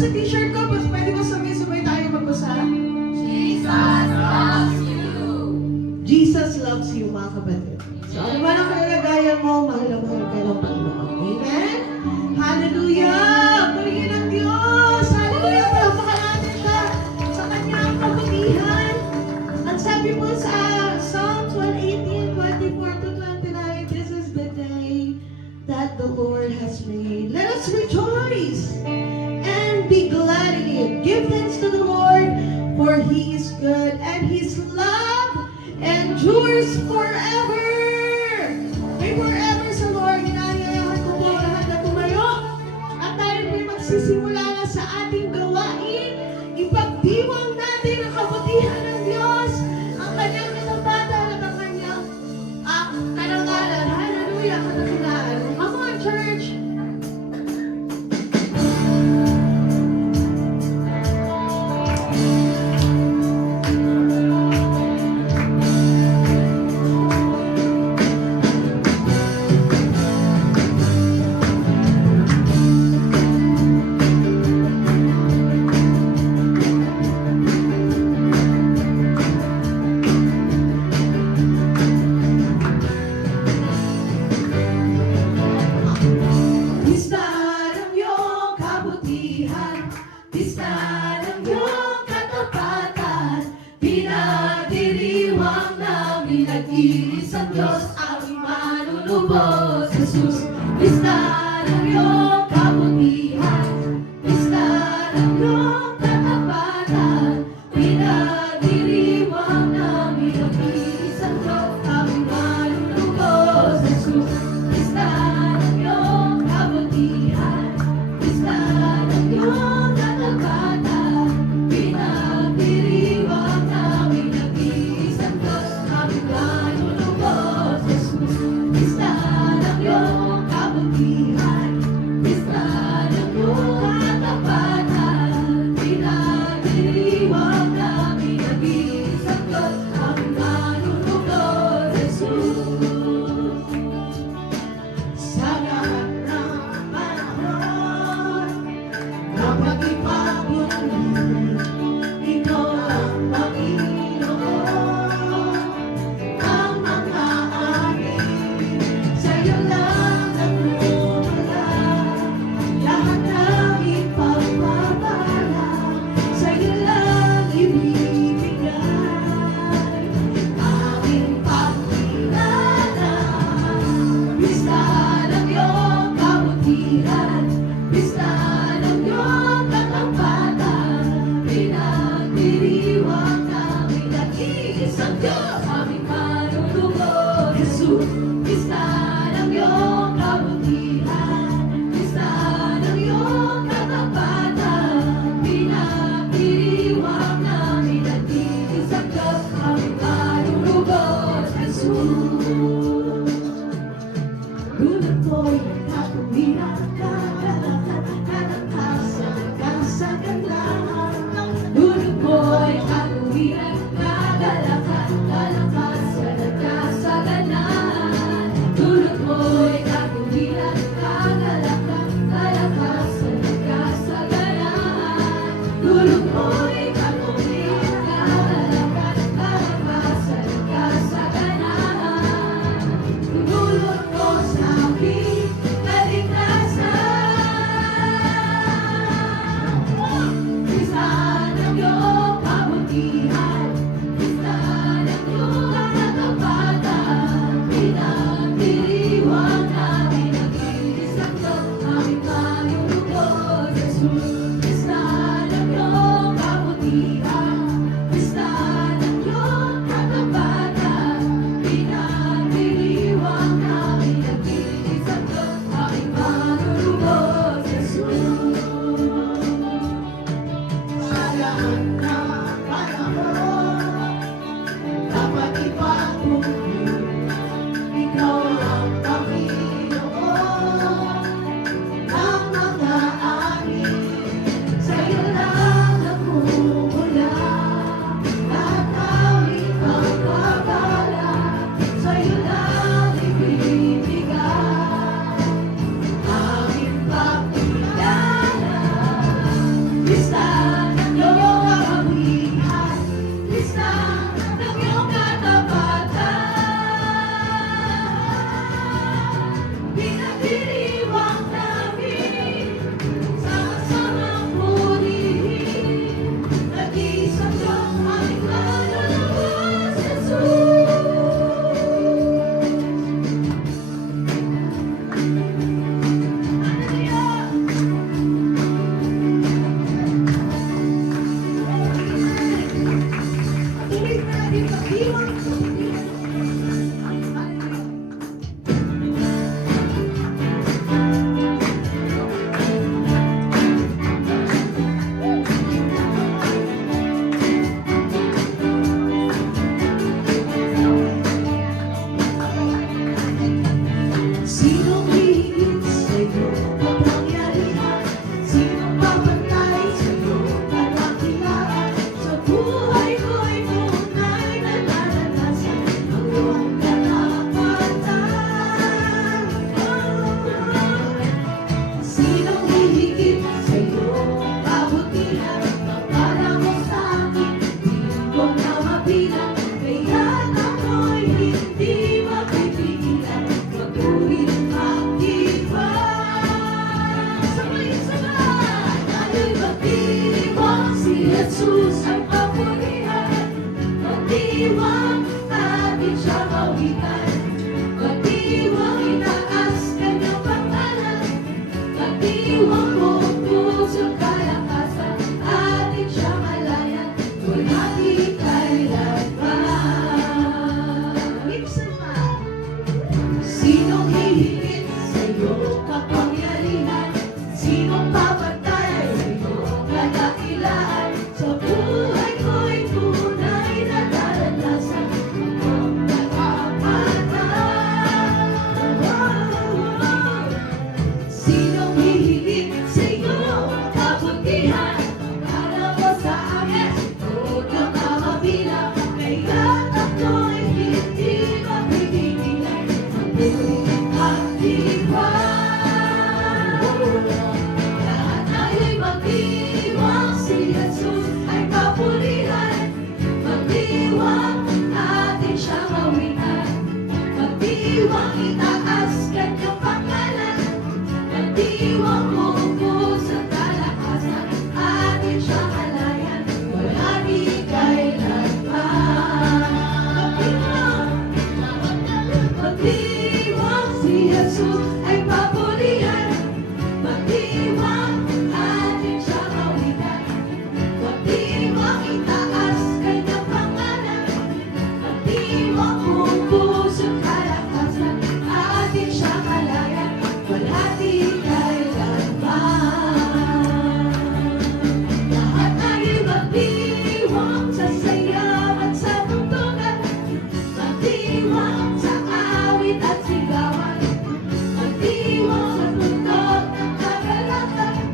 sa t-shirt ko, pwede ba sabay tayo magbasa? Jesus loves you. Jesus loves you, mga kapatid. So, ano ba ang kalagayan mo, mahal na mahal ka ng Panginoon. Amen? Hallelujah! Purihin ng Diyos! Hallelujah! Palapakan natin siya sa kanyang kabutihan. At sabi po sa Psalms 118:24-29, this is the day that the Lord has made. Let us rejoice and be glad in it. Give thanks to the Lord, for He is good, and His love endures forever. May forever sa Lord. Inaanyayahan ko po lahat na tumayo. At tayo po'y magsisimula na sa ating gawain. Ipagdiwang natin ang kabutihan ng Diyos, ang kanyang katapatan at ang kanyang karangalan. Hallelujah, katakilaan. Come on, church! Nag-iisang Diyos, aming manunubos, Jesus. Pista ng iyong kabutihan, pista ng iyong katapatan, pinagdiriwang namin. Nag-iisang Diyos, aming manunubos, Jesus. Pista ng iyong kabutihan, pista ng iyong katapatan, pinagdiriwang namin. Nag-iisang Diyos, aming manunubos, Jesus. Pista ng iyong kabutihan, pista ng iyong katapatan, pinagdiriwang namin. Nag-iisang Diyos, aming manunubos, Jesus. Sa lahat ng panahon, kapag ipagmuli, ikaw ang Panginoon. Ang mga ani, sa'yo lang nagmumula. Lahat ng ipagpapala, sa'yo lang ibibigay. Aming pagkilala, pista ng iyong kabutihan, pista ng iyong katapatan, pinagdiriwang namin. Nag-iisang Diyos, aming manunubos, Jesus. Pista ng iyong kabutihan, pista ng iyong katapatan, pinagdiriwang namin. Nag-iisang Diyos, aming manunubos, Jesus. Dulot ko'y katuwiran, kagalakan, kalakasan, kasaganahan. Dulot ko'y katuwiran, kagalakan, kalakasan, kasaganahan. Dulot ko'y katuwiran, kagalakan, kalakasan, kasaganahan. Dulot ko'y katuwiran, kagalakan, kalakasan, kasaganahan. Dulot ko sa aking kaligtasan. Pista ng iyong kabutihan, pista ng iyong katapatan, pinagdiriwang namin. Nag-iisang Diyos, aming manunubos, Jesus. Pista ng iyong kabutihan, pista ng iyong katapatan, pinagdiriwang namin. Nag-iisang Diyos, aming manunubos, Jesus. Sa lahat ng panahon, dapat ipagmuli, ikaw ang Panginoon. Ang mga ani, ay papurihan. Magdiwang atin siya kawitan. Magdiwang itaas kanyang pangalan. Magdiwang buong pusong kalakasan. Atin siya malayan. Wala di kailanman. Minsan pa. Sinong hihigit sa iyong kapangyarihan? Sinong papatay sa iyong kadakilaan? Sa buhay ko'y tunay na naranasan akong nakapatan. Sinong hihigit sa iyong kabutihan? Akala mo sa akin, huwag kang makabilang. Kaya't ako'y hindi mapipigilan. Lahat ay magdiwang, si Jesus ay papurihan. Magdiwang, atin siya kawitan. Magdiwang, itaas kanyang pangalan. Magdiwang, buong pusong kalakasan. Atin siya malayan, wala di kailanman. Magdiwang, si Jesus ay papurihan. Magdiwang, atin siya kawitan. Magdiwang, itaas kanyang pangalan. Magdiwang, buong pusong kalakasan. Atin siya malayan, wala di kailanman. Lahat ay magdiwang sa sayaw at sa tugtugan. Magdiwang sa awit at sigawan. Magdiwang sa tundok ng kagalakan.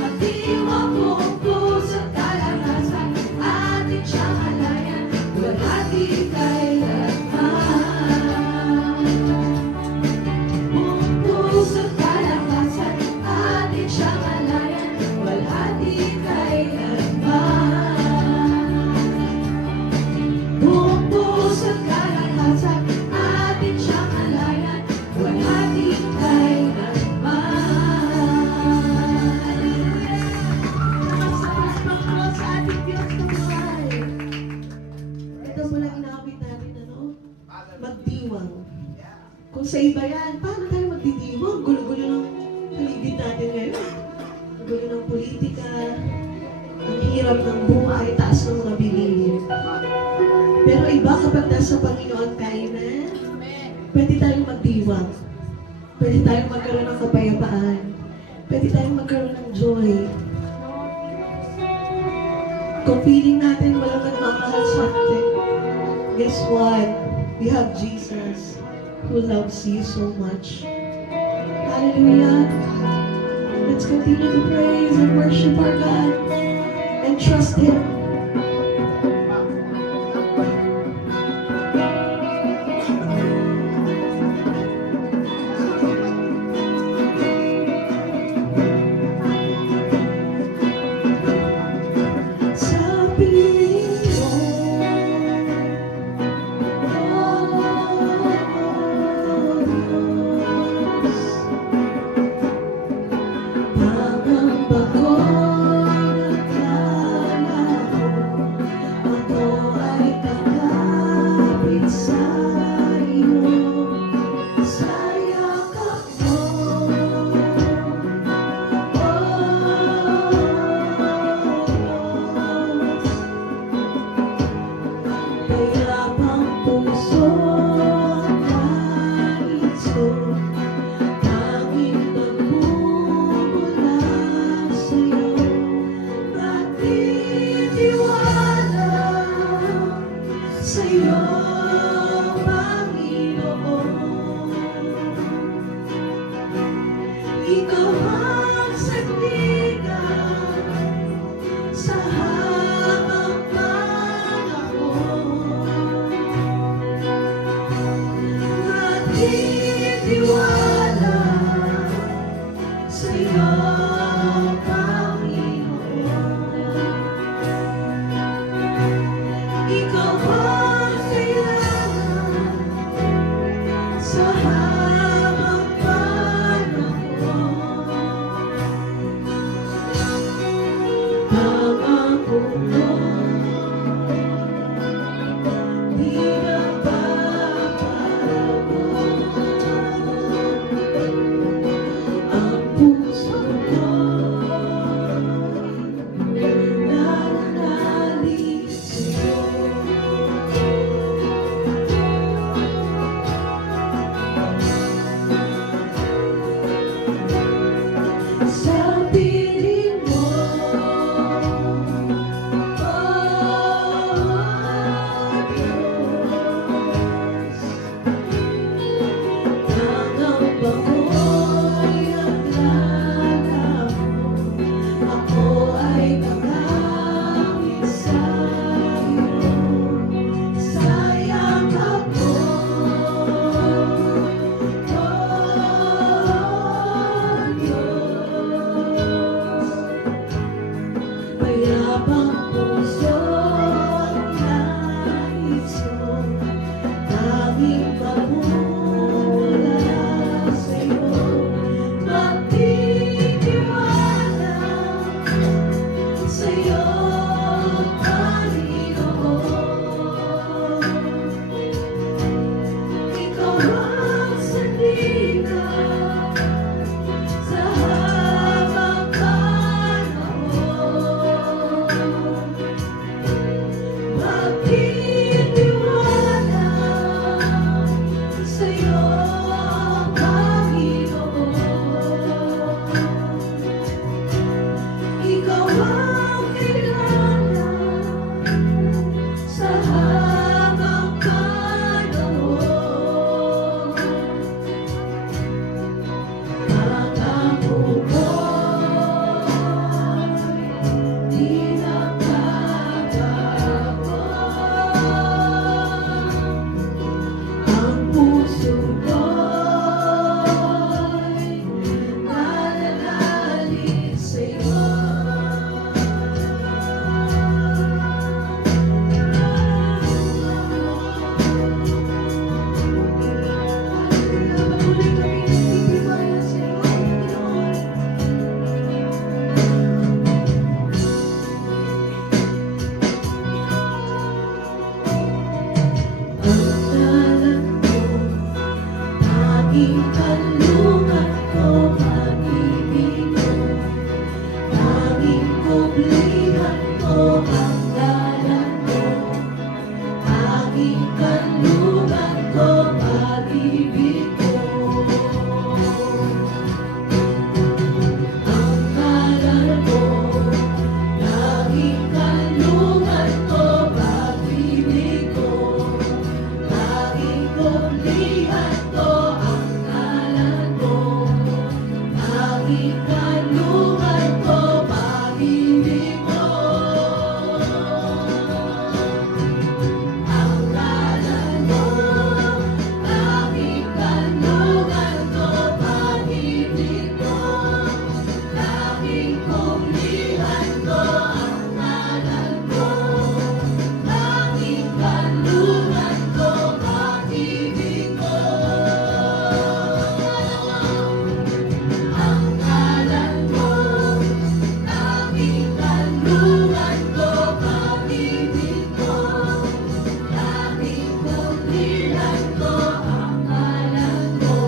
Magdiwang buong pusong kalakasan. Atin siya malayan, wala di kailanman. Buong pusong kalakasan. Atin siya malayan, wala di kailanman. Buong pusong kalakasan, atin siya malayan, wala di kailanman. Sa ating Diyos na buhay. Ito po lang inaawit natin, ano? Magdiwang. Kung sa iba yan, paano tayo magdidiwang? Gulo-gulo ng paligid natin ngayon. Ang gulo ng politika, ang hirap ng buhay, taas ng mga bilihin. Pero iba kapag nasa Panginoon tayo na, pwede tayong magdiwang. Pwede tayong magkaroon ng kapayapaan. Pwede tayong magkaroon ng joy. Kung feeling natin walang nagmamahal sa atin, guess what? We have Jesus who loves you so much. Hallelujah. Let's continue to praise and worship our God and trust Him. Sa piling mo, pangamba ko'y naglalako. Ako ay kakapit sa iyo, sa yakap mo. Payapang puso ang nais ko, tanging nagmumula sa'yo. Natitiwala sa'yo, Panginoon. Ikaw ang sandigan sa habang panahon. Natitiwala sa'yo, Panginoon. Ikaw ang kailangan sa habang panahon. Pangako mo Tanging kanlungan ko, pag-ibig mo. Ang ngalan mo, tanging kanlungan ko, pag-ibig mo. Tanging kumlihan ko, ang ngalan mo. Tanging kanlungan ko, pag-ibig mo. Ang ngalan mo, tanging kanlungan ko, pag-ibig mo. Tanging kumlihan ko, ang ngalan mo.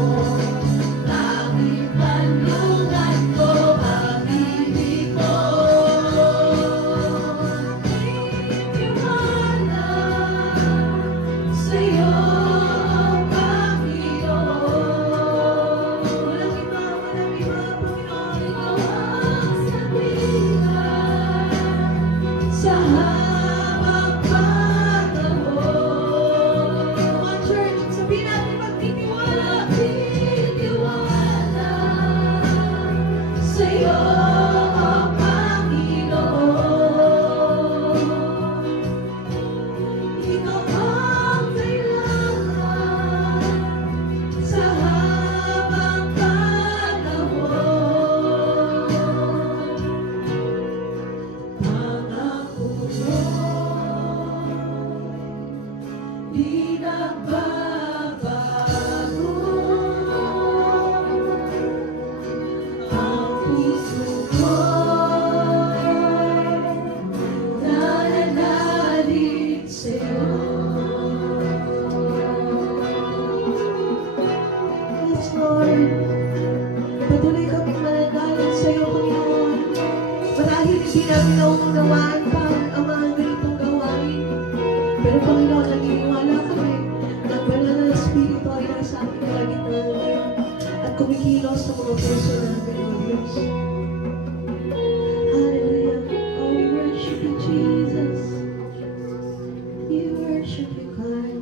Tanging kanlungan ko, pag-ibig mo. Tiwala sa'yo, Panginoon. Walang iba, Panginoon. Ikaw ang sandigan sa habang panahon. One church, sabihin natin magtitiwala. Magtitiwala sa'yo, Panginoon. Ikaw ang kailangan sa habang panahon. Pangako mo, di nagbabago. Ang puso ko'y nananalig sa'yo. Yes, Lord. Patuloy kaming mananalig sa iyo, Panginoon. Marahil hindi namin nauunawaan pa ang mga ganitong gawain. Pero Panginoon, naniniwala kami na ang banal na Espiritu ay nasa aking kalagitnaan ngayon at kumikilos sa mga puso namin, O Diyos. Hallelujah. Oh, we worship you, Jesus. We worship you, God.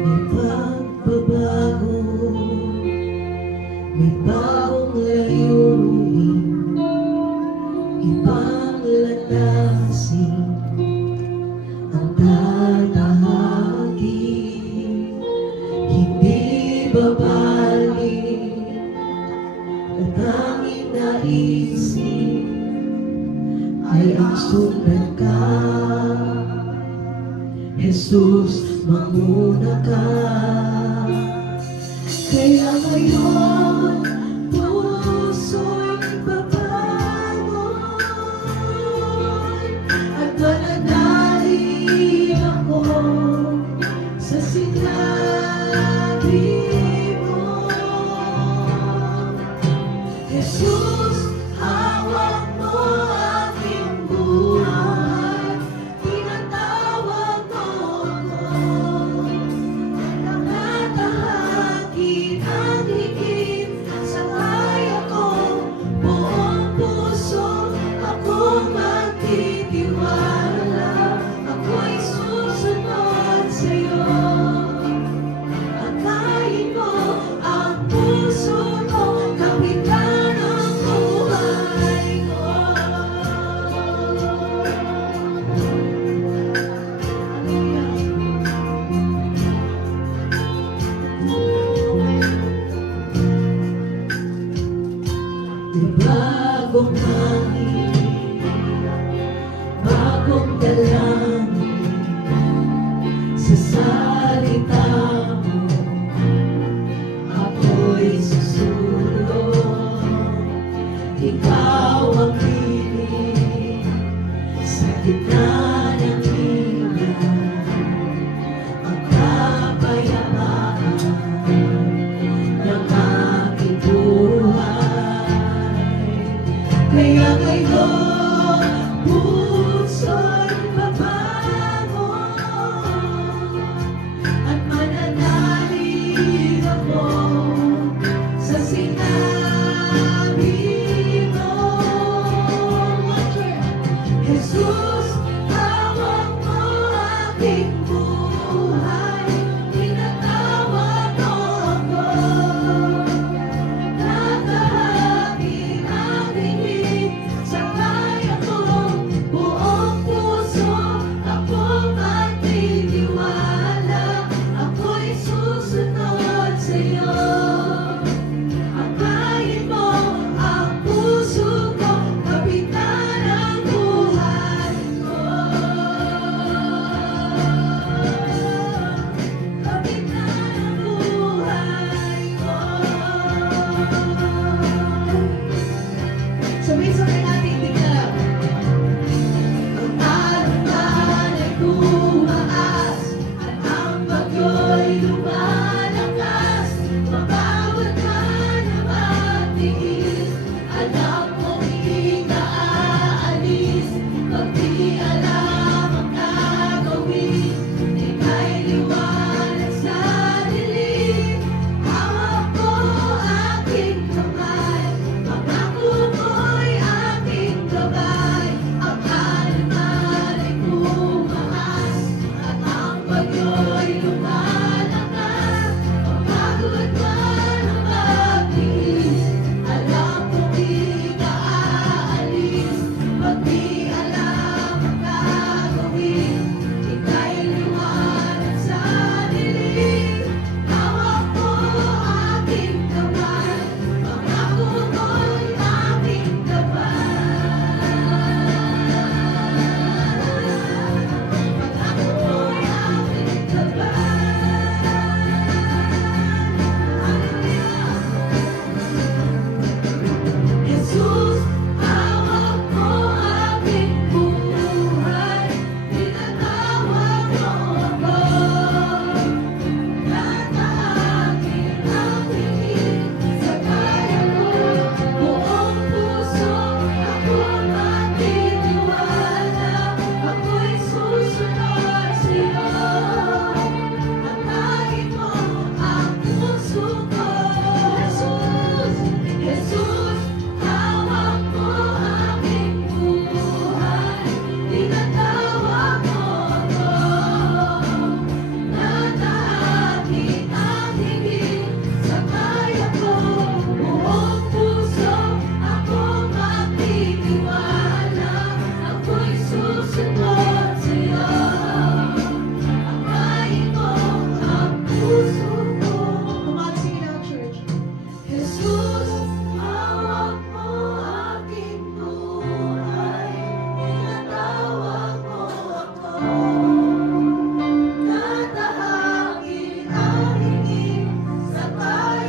May pagbabago, may bagong layunin, ibang lalasin ang tatahagin. Hindi babalik at tanging naisip ay ang sundan ka. Jesus, manguna ka. Kaya ngayon, puso'y babangon at mananalig ako sa sinabi mo. Jesus, hawak mo aking buhay. Tinatawag mo ako. Nakatahakit ang higit sa kaya ko. Buong puso akong magtitiwala. Ako'y susunod sa'yo. Akayin mo ang puso ko, kapitan ang buhay ko. May bagong hangin, bagong dalangin sa salita mo. Ako'y susunod. Ikaw ang piling sa gitna ng hilang. Ang kapayapaan ng aking buhay. Kaya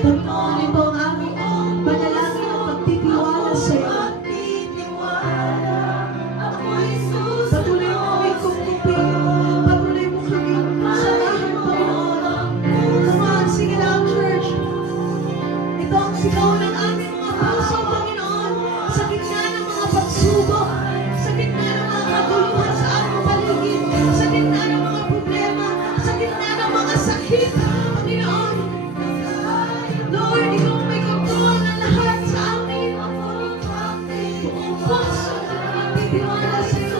Panginoon, ito ang aming panalangin at pagtitiwala sa iyo. Patuloy mo kami kumupin. Patuloy mo kami samahan, Panginoon. Come on, sing it out, church. Ito ang sigaw ng aming mga puso, Panginoon. Sa gitna ng mga pagsubok, sa gitna ng mga kaguluhan sa aming paligid, sa gitna ng mga problema, sa gitna ng mga sakit, Panginoon. Lord, ikaw ang may kontrol ng lahat sa amin. Buong puso na nagtitiwala sa iyo.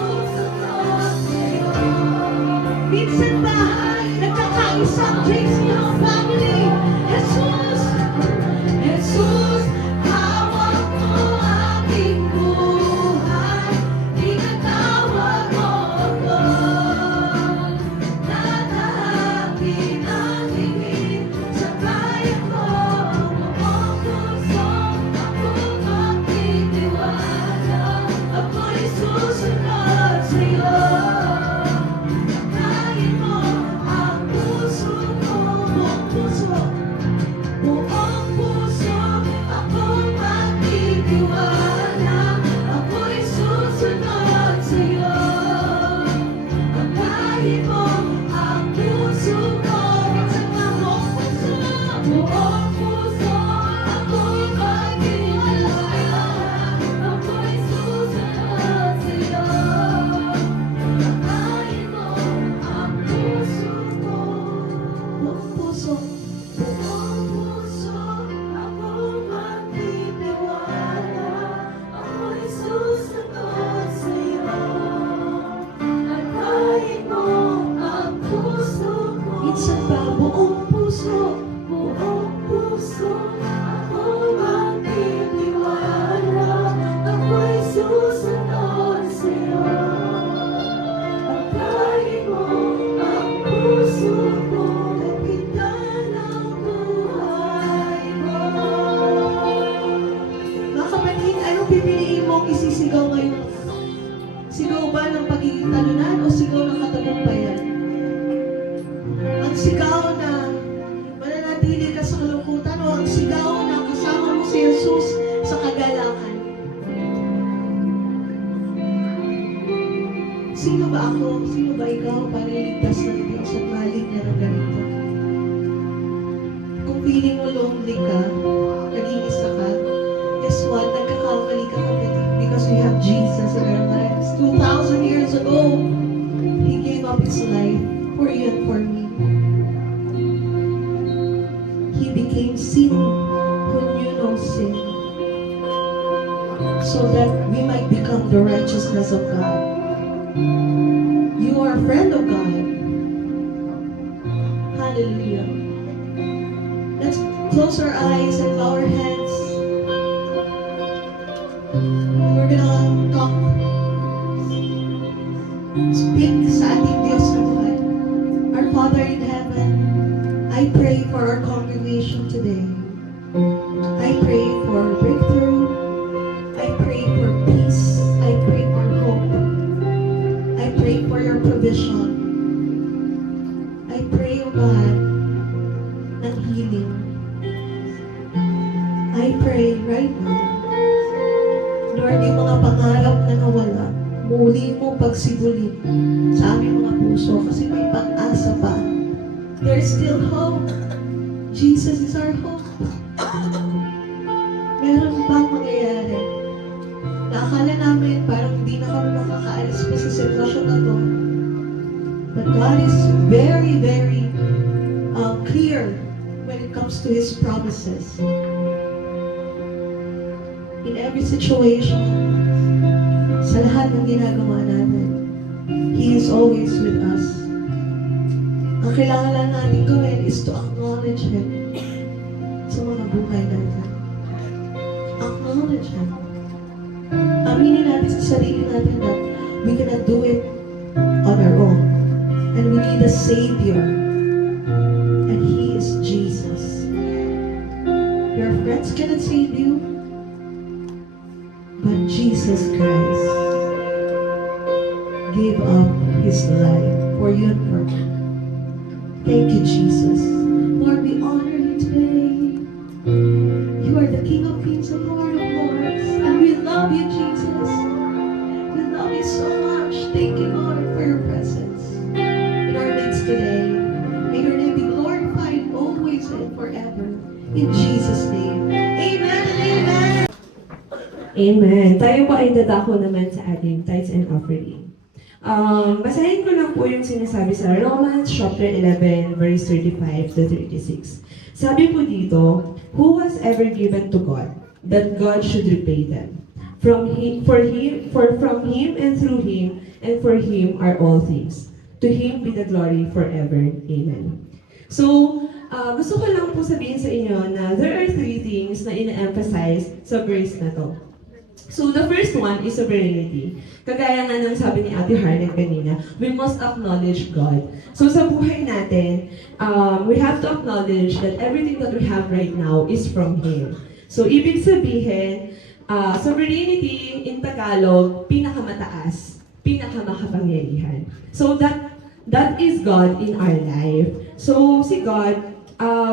Minsan ba, nagkakaisa ang Jake's Little Family? Jesus! Jesus, hawak mo aking buhay. Tinatawag mo ako. Tatahakin ang hingin sa bayan ko. Buong puso akong magtitiwala. Ako'y susunod sa'yo. Pagkain mo ang puso ko. Buong puso. Buong puso akong magtitiwala. Ako'y susunod sa'yo. Pagkain mo ang puso ko. Minsan nga buong puso. Buong puso akong magtitiwala. Ako'y susunod sa'yo. Pagkain mo ang puso ko. Buong puso. Buong puso akong magtitiwala. Ako'y susunod sa'yo. Pagkain mo ang puso ko. Minsan ba buong puso? Buong puso akong magtitiwala. Ako'y susunod sa'yo. Pagkain mo ang puso ko. Kita ng buhay mo. Mga kapatid, anong pipiliin mong isisigaw ngayon? Sigaw ba ng pagiging talunan o sigaw ng katagumpayan? Ang sigaw na mananatili ka sa kalungkutan o ang sigaw na kasama mo si Jesus sa kagalakan? Sino ba ako? Sino ba ikaw para iligtas ng Diyos at malig niya ng ganito? Kung feeling mo lonely ka, nag-iisa ka, guess what? Nagkakamali ka, kapatid, because we have Jesus in our lives. 2,000 years ago, He gave up His life for you and for me. He became sin who knew no sin, so that we might become the righteousness of God. You are a friend of God. Hallelujah. Let's close our eyes and bow our heads. We're gonna talk. Speak sa ating Diyos na buhay. Our Father in heaven, I pray for our congregation today. I pray for breakthrough. I pray for peace. I pray for hope. I pray for your provision. I pray, O God, ng healing. I pray right now, Lord, yung mga pangarap na nawala, muli mo pagsibulin sa aming mga puso kasi may pag-asa pa. There is still hope. Jesus is our hope. Meron bang mangyayari? Naakala namin parang hindi na kami makakaalis pa sa sitwasyon na to. But God is very, very clear when it comes to His promises. In every situation, sa lahat ng ginagawa natin, He is always with us. Ang kailangan lang natin gawin is to acknowledge Him sa mga buhay natin. Acknowledge Him. Aminin natin sa sarili natin that we cannot do it on our own. And we need a Savior. And He is Jesus. Your friends cannot save you, but Jesus Christ gave up His life for you and for me. Thank you, Jesus. Lord, we honor You today. the King of Kings and Lord of Lords. And we love you, Jesus. We love you so much. Thank you, Lord, for your presence in our midst today. May your name be glorified always and forever. In Jesus' name. Amen and amen. Amen. Tayo po ay dadako naman sa ating tithes and offering. Basahin ko lang po yung sinasabi sa Romans chapter 11 verse 35 to 36. Sabi po dito, who has ever given to God, that God should repay them? From him and through him and for him are all things. To him be the glory forever. Amen. So, gusto ko lang po sabihin sa inyo na there are three things na ina-emphasize sa verse na to. So, the first one is sovereignty. Kagaya nga ng sabi ni Ate Harlan kanina, we must acknowledge God. So, sa buhay natin, we have to acknowledge that everything that we have right now is from Him. So, ibig sabihin, sovereignty in Tagalog, pinakamataas, pinakamakapangyarihan. So, that is God in our life. So, si God,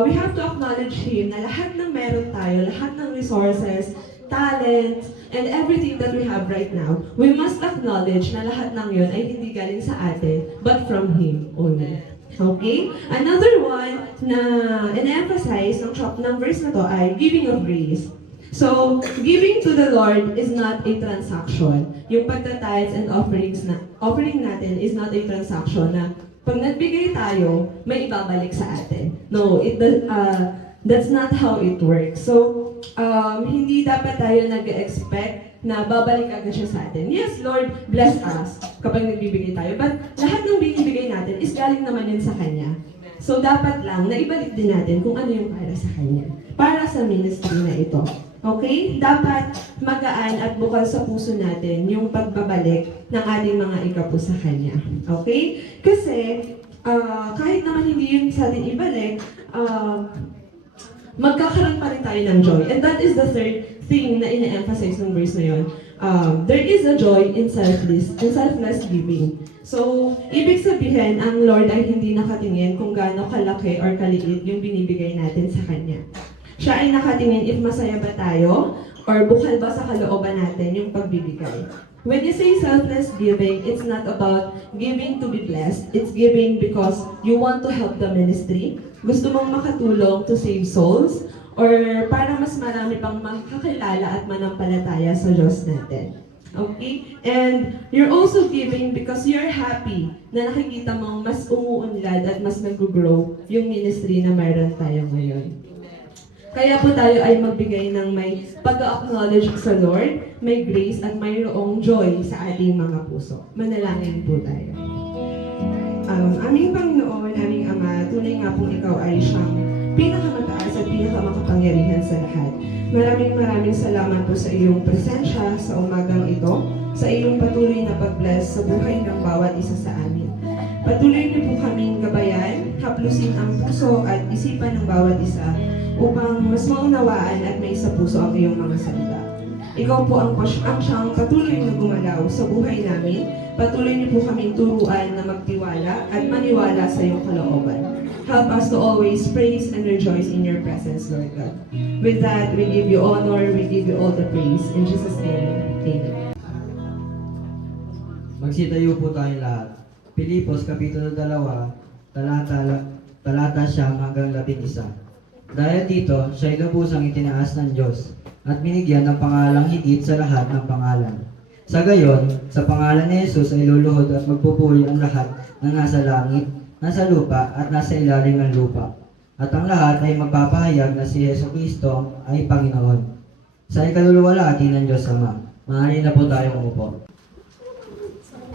we have to acknowledge Him na lahat ng meron tayo, lahat ng resources, talent, and everything that we have right now, we must acknowledge na lahat ng yun ay hindi galing sa atin, but from Him only. Okay? Another one na in-emphasize ng verse na to ay giving of grace. So, giving to the Lord is not a transaction. Yung pagta-tithes and offering natin is not a transaction na pag nagbigay tayo, may ibabalik sa atin. No, that's not how it works. So, hindi dapat tayo nag-expect na babalik agad siya sa atin. Yes, Lord, bless us kapag nagbibigay tayo. But lahat ng binibigay natin is galing naman yun sa Kanya. So, dapat lang na ibalik din natin kung ano yung para sa Kanya. Para sa ministry na ito. Okay? Dapat magaan at bukal sa puso natin yung pagbabalik ng ating mga ikapu sa Kanya. Okay? Kasi, kahit naman hindi yun sa atin ibalik, magkakaroon pa rin tayo ng joy. And that is the third thing na ina-emphasize ng verse na yun. There is a joy in selfless giving. So, ibig sabihin, ang Lord ay hindi nakatingin kung gaano kalaki or kaliit yung binibigay natin sa Kanya. Siya ay nakatingin if masaya ba tayo or bukal ba sa kalooban natin yung pagbibigay. When you say selfless giving, it's not about giving to be blessed. It's giving because you want to help the ministry. Gusto mong makatulong to save souls or para mas marami pang makakilala at manampalataya sa Diyos natin. Okay? And you're also giving because you're happy na nakikita mong mas umuunlad at mas nag-grow yung ministry na mayroon tayo ngayon. Kaya po tayo ay magbigay ng may pag-acknowledge sa Lord, may grace at mayroong joy sa ating mga puso. Manalangin po tayo. Aming Panginoon, aming Ama, tunay nga pong Ikaw ay siyang pinakamataas at pinakamakapangyarihan sa lahat. Maraming salamat po sa iyong presensya sa umagang ito, sa iyong patuloy na pag-bless sa buhay ng bawat isa sa amin. Patuloy niyo po kaming gabayan, haplusin ang puso at isipan ng bawat isa upang mas maunawaan at may sa puso ang iyong mga salita. Ikaw po ang siyang patuloy na gumalaw sa buhay namin. Patuloy niyo po kaming turuan na magtiwala at maniwala sa iyong kalooban. Help us to always praise and rejoice in your presence, Lord God. With that, we give you honor, we give you all the praise. In Jesus' name, amen. Magsitayo po tayong lahat. Pilipos, Kapitulo 2, talata siyam hanggang 11. Dahil dito, siya'y lubusang itinaas ng Diyos at binigyan ng pangalang higit sa lahat ng pangalan. Sa gayon, sa pangalan ni Jesus ay luluhod at magpupuri ang lahat na nasa langit, nasa lupa at nasa ilalim ng lupa. At ang lahat ay magpapahayag na si Jesucristo ay Panginoon. Sa ikaluluwalhati ng Diyos Ama. Maaari na po tayo umupo.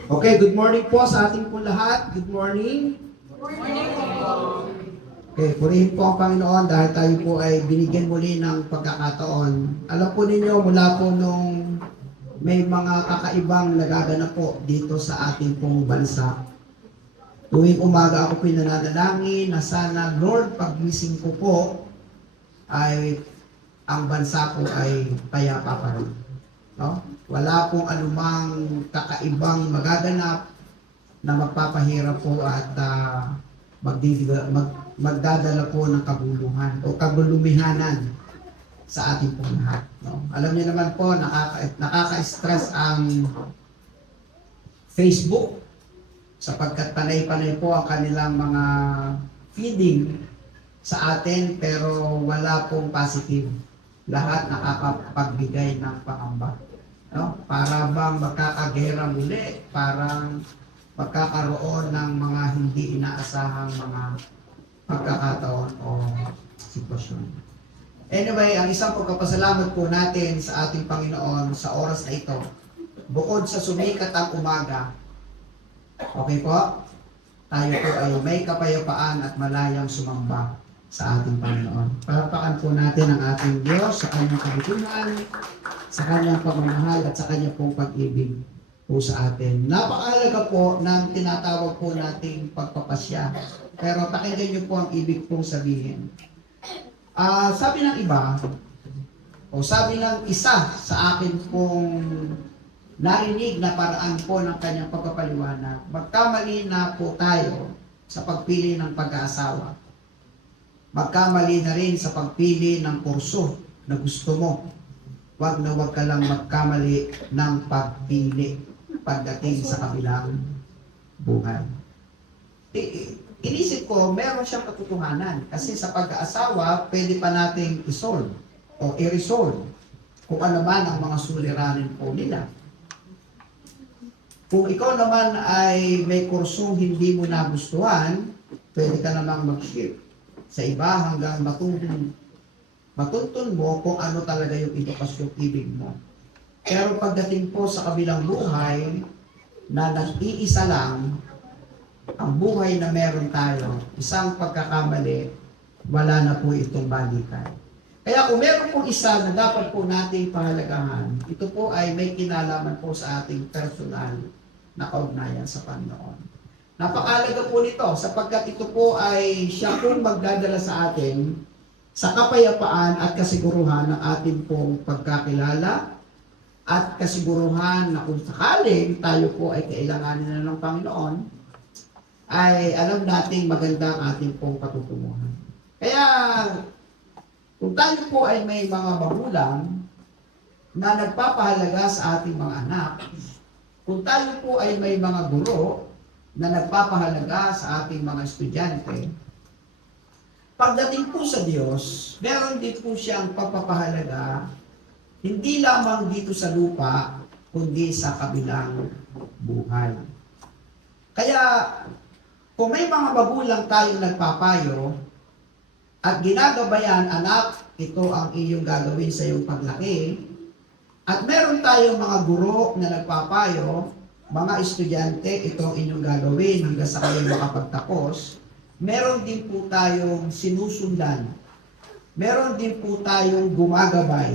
Okay, good morning po sa ating po lahat. Good morning. Okay, purihin po ang Panginoon dahil tayo po ay binigyan muli ng pagkakataon. Alam po ninyo, mula po nung may mga kakaibang nagaganap po dito sa ating pong bansa. Tuwing umaga ako pinananalangin na sana, Lord, paggising ko po ay ang bansa ko ay payapa pa rin. No? Wala pong anumang kakaibang magaganap na magpapahirap po at magdadala po ng kabuluhan o kabulumihanan sa ating pong lahat. No? Alam niyo naman po, nakaka-stress ang Facebook sapagkat panay-panay po ang kanilang mga feeding sa atin pero wala pong positive. Lahat nakakapagbigay ng pangamba. No? Para bang magkakagera muli, parang magkakaroon ng mga hindi inaasahang mga pagkakataon o sitwasyon. Anyway, ang isang pagpapasalamat po natin sa ating Panginoon sa oras na ito, bukod sa sumikat ang umaga, okay po, tayo po ay may kapayapaan at malayang sumamba sa ating Panginoon. Palakpakan po natin ang ating Diyos sa kanyang kabutihan, sa kanyang pagmamahal at sa kanyang pong pag-ibig po sa atin. Napakahalaga po ng tinatawag po nating pagpapasya. Pero pakinggan niyo po ang ibig pong sabihin. Sabi ng iba, o sabi ng isa sa akin pong narinig na paraan po ng kanyang pagpapaliwanag, magkamali na po tayo sa pagpili ng pag-aasawa. Magkamali na rin sa pagpili ng kurso na gusto mo. Wag na wag ka lang magkamali ng pagpili pagdating sa kabilang buhay. Inisip ko, meron siyang katotohanan. Kasi sa pag-aasawa, pwede pa nating isolve o i-resolve kung ano man ang mga suliranin po nila. Kung ikaw naman ay may kursong hindi mo nagustuhan, pwede ka namang mag-shift sa iba hanggang matuntun mo kung ano talaga yung edukasyong ibig mo. Pero pagdating po sa kabilang buhay, na nag-iisa lang, ang buhay na meron tayo, isang pagkakamali, wala na po itong balikan. Kaya kung meron pong isa na dapat po nating pahalagahan, ito po ay may kinalaman po sa ating personal na kaugnayan sa Panginoon. Napakahalaga po nito sapagkat ito po ay siya pong magdadala sa atin sa kapayapaan at kasiguruhan ng ating pong pagkakilala at kasiguruhan na kung sakaling tayo po ay kailanganin na ng Panginoon, ay alam nating maganda ang ating pong patutunguhan. Kaya, kung tayo po ay may mga magulang na nagpapahalaga sa ating mga anak, kung tayo po ay may mga guro na nagpapahalaga sa ating mga estudyante, pagdating po sa Diyos, meron din po siyang pagpapahalaga, hindi lamang dito sa lupa, kundi sa kabilang buhay. Kaya, kung may mga magulang tayong nagpapayo at ginagabayan, anak, ito ang iyong gagawin sa iyong paglaki, at meron tayong mga guro na nagpapayo, mga estudyante, ito ang inyong gagawin hanggang sa kayo makapagtapos, meron din po tayong sinusundan. Meron din po tayong gumagabay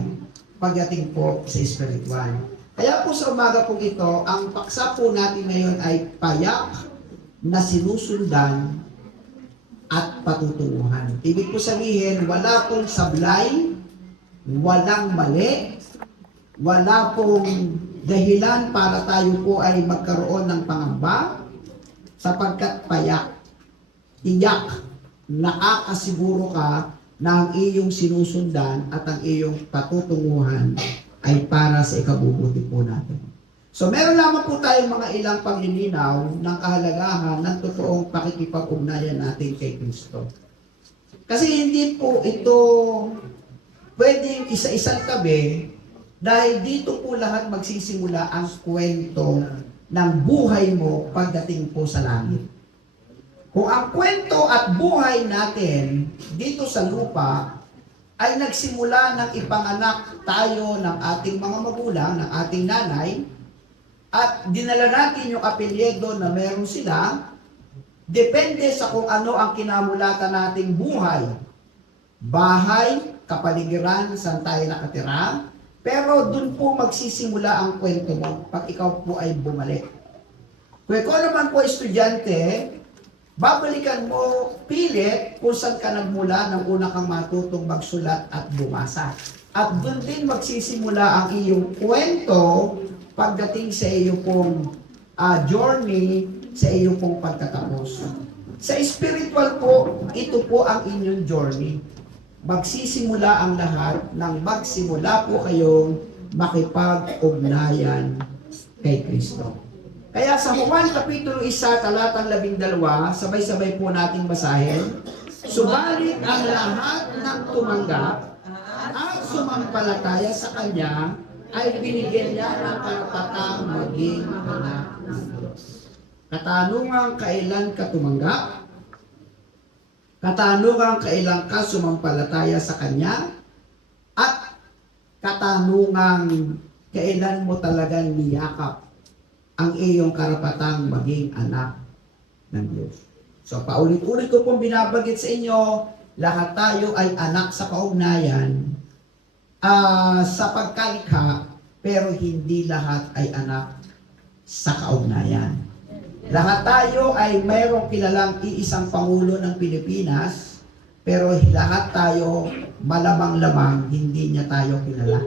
pagdating po sa spiritual. Kaya po sa umaga po ito, ang paksa po natin ngayon ay payak na sinusundan at patutunguhan. Ibig po sabihin, wala pong sablay, walang mali, wala pong dahilan para tayo po ay magkaroon ng pangamba, sapagkat payak, tiyak, nakakasiguro ka na ang iyong sinusundan at ang iyong patutunguhan ay para sa ikabubuti po natin. So meron lamang po tayong mga ilang paglilinaw ng kahalagahan ng totoong pakikipag-ugnayan natin kay Kristo. Kasi hindi po ito pwedeng isa-isang tabi dahil dito po lahat magsisimula ang kwento ng buhay mo pagdating po sa langit. Kung ang kwento at buhay natin dito sa lupa ay nagsimula ng ipanganak tayo ng ating mga magulang, ng ating nanay, at dinala natin yung apelyido na meron sila, depende sa kung ano ang kinamulatan nating buhay. Bahay, kapaligiran, saan tayo nakatira, pero dun po magsisimula ang kwento mo pag ikaw po ay bumalik. Kung ikaw naman po estudyante, babalikan mo pilit kung saan ka nagmula nang una kang matutong magsulat at bumasa. At dun din magsisimula ang iyong kwento pagdating sa iyo pong journey, sa iyo pong pagtatapos. Sa spiritual po, ito po ang inyong journey. magsisimula ang lahat nang magsimula po kayong makipag-ugnayan kay Kristo. Kaya sa Juan Kapitulo 1, talatang 12, sabay-sabay po nating basahin. Subalit ang lahat ng tumanggap at sumampalataya sa Kanya ay binigyan niya ng karapatang maging anak ng Diyos. Katanungan, kailan ka tumanggap? Katanungan, kailan ka sumampalataya sa Kanya? At katanungan, kailan mo talagang niyakap ang iyong karapatang maging anak ng Diyos. So paulit-ulit ko pong binabagit sa inyo, lahat tayo ay anak sa kaugnayan, sa pagkalikha, pero hindi lahat ay anak sa kaugnayan. Lahat tayo ay mayroong kilalang iisang Pangulo ng Pilipinas, pero lahat tayo malamang-lamang hindi niya tayo kilala.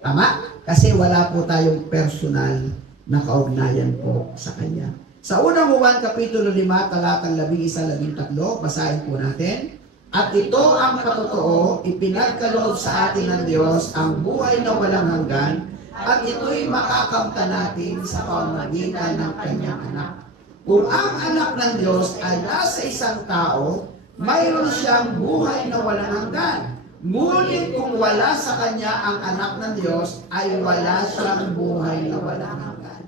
Tama? Kasi wala po tayong personal na kaugnayan po sa Kanya. Sa unang Juan Kapitulo 5, talatang 11-13, basahin po natin. At ito ang katotoo, ipinagkaloob sa atin ng Diyos ang buhay na walang hanggan, at ito'y makakamtan natin sa pamamagitan ng Kanyang anak. Kung ang anak ng Diyos ay nasa isang tao, mayroon siyang buhay na walang hanggan. Ngunit kung wala sa Kanya ang anak ng Diyos, ay wala siyang buhay na walang hanggan.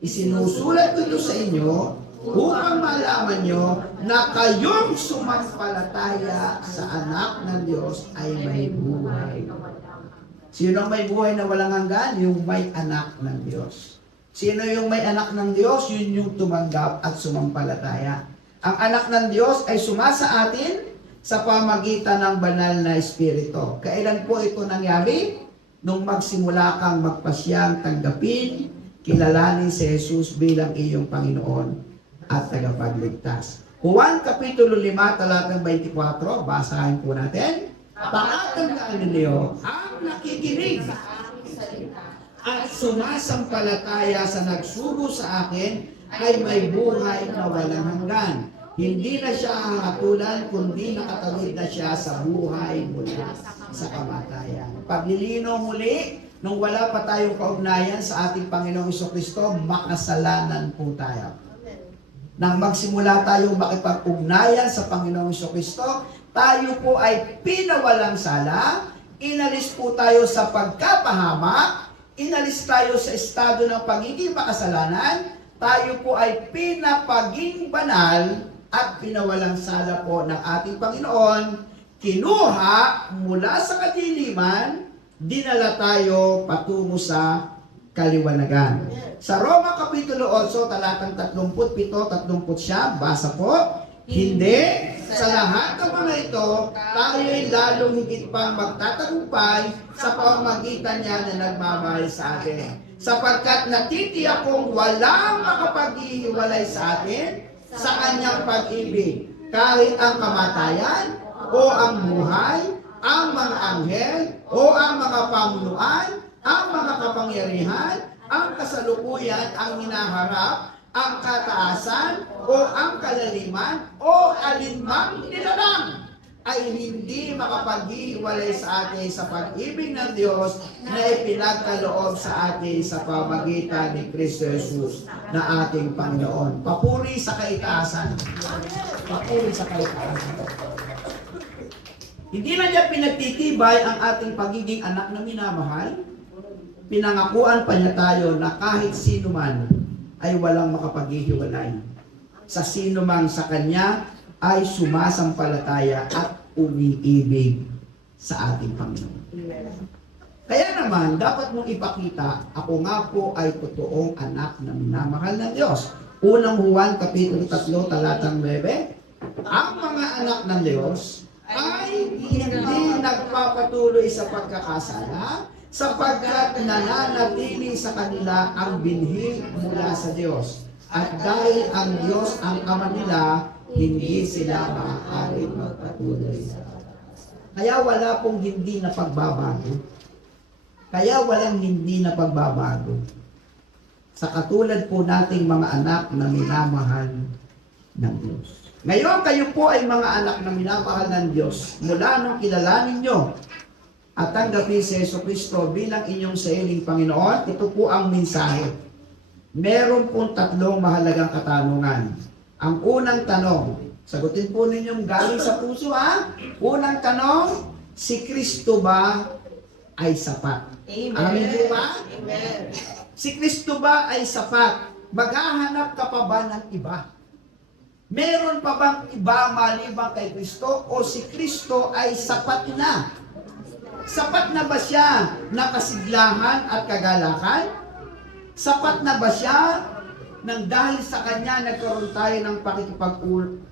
Isinusulat ko ito sa inyo upang malaman nyo na kayong sumampalataya sa anak ng Diyos ay may buhay. Sino ang may buhay na walang hanggan? Yung may anak ng Diyos. Sino yung may anak ng Diyos? Yun yung tumanggap at sumampalataya. Ang anak ng Diyos ay sumasa atin sa pamagitan ng banal na Espiritu. Kailan po ito nangyari? Nung magsimula kang magpasyang tanggapin, kilalanin si Jesus bilang iyong Panginoon at tagapagligtas. Juan Kapitulo 5, talatang 24, basahin po natin. Pakatandaan ninyo, ang nakikinig at sumasampalataya sa nagsugo sa akin ay may buhay na walang hanggan. Hindi na siya hahatulan, kundi nakatawid na siya sa buhay mula sa kamatayan. Paglilinaw muli, nung wala pa tayong kaugnayan sa ating Panginoong Jesucristo, makasalanan po tayo. Nang magsimula tayong makipag-ugnayan sa Panginoong Jesucristo, tayo po ay pinawalang sala, inalis po tayo sa pagkapahamak, inalis tayo sa estado ng pagiging makasalanan, tayo po ay pinapaging banal at pinawalang sala po ng ating Panginoon, kinuha mula sa kadiliman, dinala tayo patungo sa kaliwanagan. Sa Roma Kapitulo 8, talatang 37-39, basa po, hindi, sa lahat ng mga ito, tayo'y lalong higit pang magtatagumpay sa pamamagitan niya na nagmamahal sa atin. Sapagkat natitiyak kong walang makapaghihiwalay sa atin sa kanyang pag-ibig, kahit ang kamatayan o ang buhay, ang mga anghel o ang mga pamunuan, ang mga kapangyarihan, ang kasalukuyan, ang hinaharap, ang kataasan o ang kalaliman o alinmang nilalang ay hindi makapaghiwalay sa atin sa pag-ibig ng Diyos na ipinagkaloob sa atin sa pamagitan ni Kristo Jesus na ating Panginoon. Papuri sa kaitaasan. Papuri sa kaitaasan. Hindi na niya pinagtitibay ang ating pagiging anak na minamahal. Pinangakuan pa niya tayo na kahit sino man ay walang makapaghihiwalay. Sa sino man sa Kanya ay sumasampalataya at umiibig sa ating Panginoon. Kaya naman, dapat mong ipakita, ako nga po ay totoong anak na minamahal ng Diyos. Unang Juan, Kapitulo 3, talatang 9, ang mga anak ng Diyos ay hindi nagpapatuloy sa pagkakasala, sapagkat nananatili sa kanila ang binhi mula sa Diyos. At dahil ang Diyos ang Ama nila, hindi sila maaaring magpatuloy sa pagkakasala. Kaya wala pong hindi na pagbabago. Kaya walang hindi na pagbabago. Sa katulad po nating mga anak na minamahal ng Diyos. Ngayon, kayo po ay mga anak na minamahal ng Diyos. Mula nung kilalanin nyo at tanggapin si Jesucristo bilang inyong sariling Panginoon, ito po ang mensahe. Meron pong 3 mahalagang katanungan. Ang unang tanong, sagutin po ninyong galing sa puso ha. Unang tanong, si Kristo ba ay sapat? Amen po ba? Amen. Si Kristo ba ay sapat? Maghahanap ka pa ba ng iba? Meron pa bang iba maliban kay Kristo o si Kristo ay sapat na? Sapat na ba siya na kasiglahan at kagalakan? Sapat na ba siya nang dahil sa Kanya nagkaroon tayo ng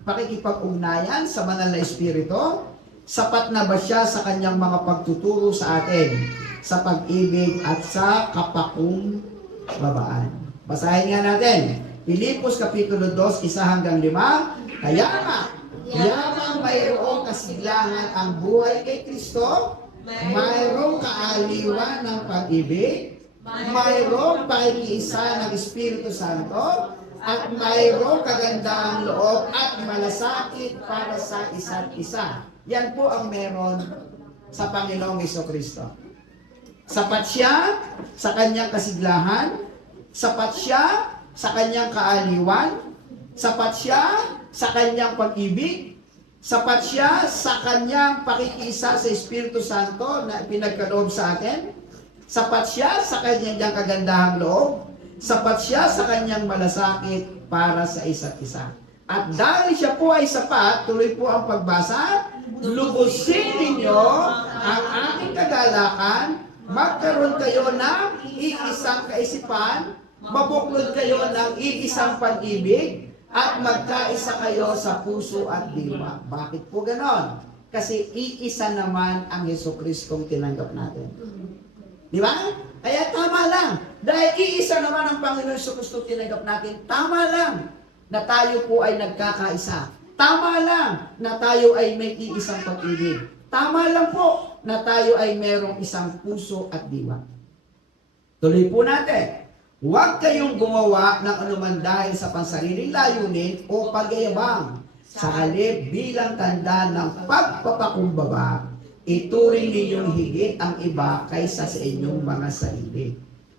pakikipag-ugnayan sa banal na Espiritu? Sapat na ba siya sa Kanyang mga pagtuturo sa atin sa pag-ibig at sa kapakumbabaan? Basahin nga natin. Pilipos Kapitulo 2, 1-5. Kaya nga, yamang mayroong kasiglahan ang buhay kay Kristo, mayroong kaaliwan ng pag-ibig, mayroong pakikiisa ng Espiritu Santo, at mayroong kagandahang loob at malasakit para sa isa't isa. Yan po ang meron sa Panginoong Jesucristo. Sapat siya sa kanyang kasiglahan, sapat siya sa kanyang kaaliwan, sapat siya sa kanyang pag-ibig, sapat siya sa kanyang pakikiisa sa Espiritu Santo na pinagkaloob sa atin, sapat siya sa kanyang kagandahang loob, sapat siya sa kanyang malasakit para sa isa't isa. At dahil siya po ay sapat, tuloy po ang pagbasa, lubusin ninyo ang aking kagalakan, magkaroon kayo ng iisang kaisipan, mabuklod kayo ng iisang pag-ibig, at magkaisa kayo sa puso at diwa. Bakit po ganon? Kasi iisa naman ang Jesucristong tinanggap natin. Di ba? Kaya tama lang. Dahil iisa naman ang Panginoon Jesucristong tinanggap natin, tama lang na tayo po ay nagkakaisa. Tama lang na tayo ay may iisang pag-ibig. Tama lang po na tayo ay merong isang puso at diwa. Tuloy po natin. Huwag kayong gumawa ng anuman dahil sa pansariling layunin o pagyayabang. Sa halip bilang tanda ng pagpapakumbaba, ituring ninyong higit ang iba kaysa sa inyong mga sarili.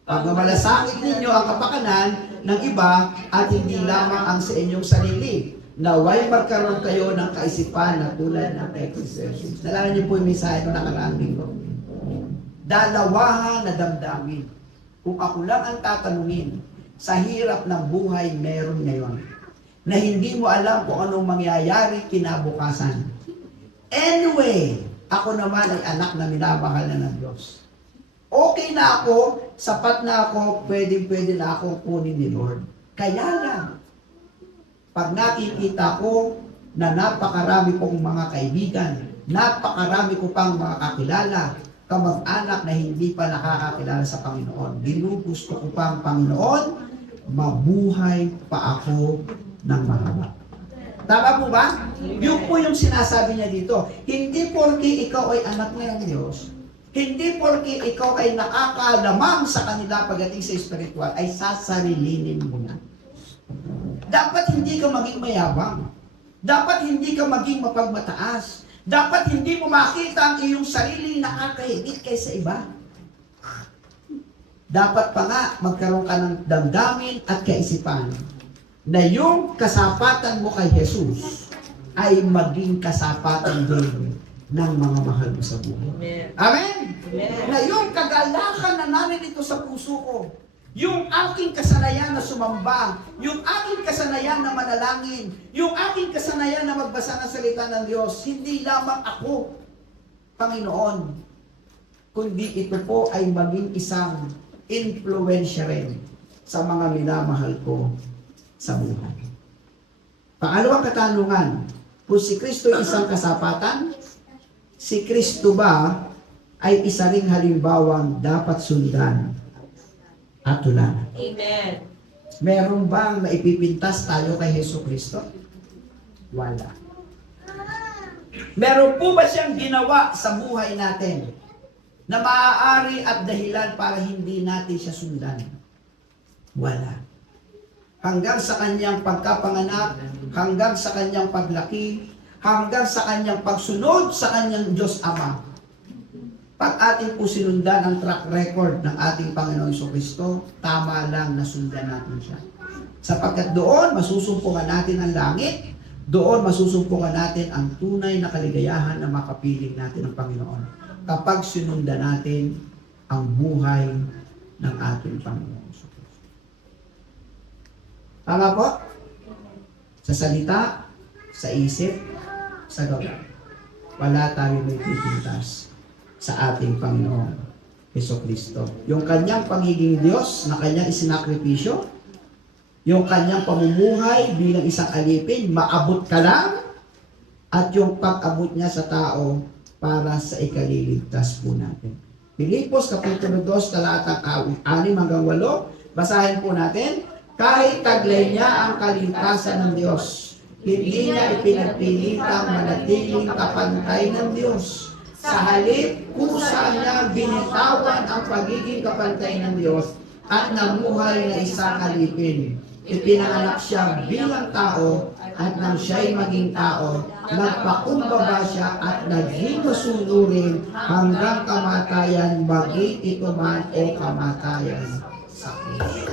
Pagmamalasakit ninyo ang kapakanan ng iba at hindi lamang ang sa inyong sarili. Naway magkaroon kayo ng kaisipan na tulad ng kay Kristo Jesus. Nalala niyo po yung mensahe ng nakaraang linggo. Dalawahan na damdamin. Kung ako lang ang tatanungin, sa hirap ng buhay meron ngayon, na hindi mo alam kung anong mangyayari kinabukasan. Anyway, ako naman ay anak na minamahal na ng Diyos. Okay na ako, sapat na ako, pwede na akong kunin ni Lord. Kaya lang, pag nakikita ko na napakarami kong mga kaibigan, napakarami ko pang mga kakilala, kamag-anak na hindi pa nakakakilala sa Panginoon. Ginugusto ko pang Panginoon, mabuhay pa ako ng mahaba. Tama po ba? Yun po yung sinasabi niya dito. Hindi porke ikaw ay anak ng Diyos, hindi porke ikaw ay nakakalamang sa kanila pagdating sa spiritual, ay sasarilinin mo na. Dapat hindi ka maging mayabang. Dapat hindi ka maging mapagmataas. Dapat hindi mo makita ang iyong sarili nakakahigit kaysa iba. Dapat pa nga magkaroon ka ng damdamin at kaisipan na yung kasapatan mo kay Jesus ay maging kasapatan din ng mga mahal mo sa buhay. Amen? Amen? Na yung kagalakan na naririto sa puso ko, yung aking kasanayan na sumamba, yung aking kasanayan na manalangin, yung aking kasanayan na magbasa ng salita ng Diyos, hindi lamang ako, Panginoon, kundi ito po ay maging isang influensya rin sa mga minamahal ko sa buhay. Pangalawang katanungan, kung si Kristo ay isang kasapatan, si Kristo ba ay isa ring halimbawang dapat sundan at tularan? Amen. Meron bang maipipintas tayo kay Jesucristo? Wala. Meron po ba siyang ginawa sa buhay natin na maaari at dahilan para hindi natin siya sundan? Wala. hanggang sa kanyang pagkapanganak, hanggang sa kanyang paglaki, hanggang sa kanyang pagsunod sa kanyang Diyos Ama. Pag ating po sinundan ang track record ng ating Panginoon Jesucristo, tama lang na sundan natin siya. Sapagkat doon masusumpungan natin ang langit, doon masusumpungan natin ang tunay na kaligayahan na makapiling natin ng Panginoon. Kapag sinundan natin ang buhay ng ating Panginoon Jesucristo. Tama po? Sa salita, sa isip, sa gawa. Wala tayong may pipintas sa ating Panginoon Jesucristo. Yung kanyang pagiging Diyos na kanyang isinakripisyo, yung kanyang pamumuhay bilang isang alipin, maabot ka lang, at yung pag-abot niya sa tao para sa ikaliligtas po natin. Pilipos, Kapitulo 2, talatang 6 hanggang 8, basahin po natin, kahit taglay niya ang kaligtasan ng Diyos, hindi niya ipinagpilitang manatiling kapantay ng Diyos. Sa halip, kusa niya binitawan ang pagiging kapantay ng Diyos at namuhay na isang alipin. Ipinanganak siya bilang tao at nang siya'y maging tao, nagpakumbaba siya at naging masunurin hanggang kamatayan, maging ito man o kamatayan sa krus.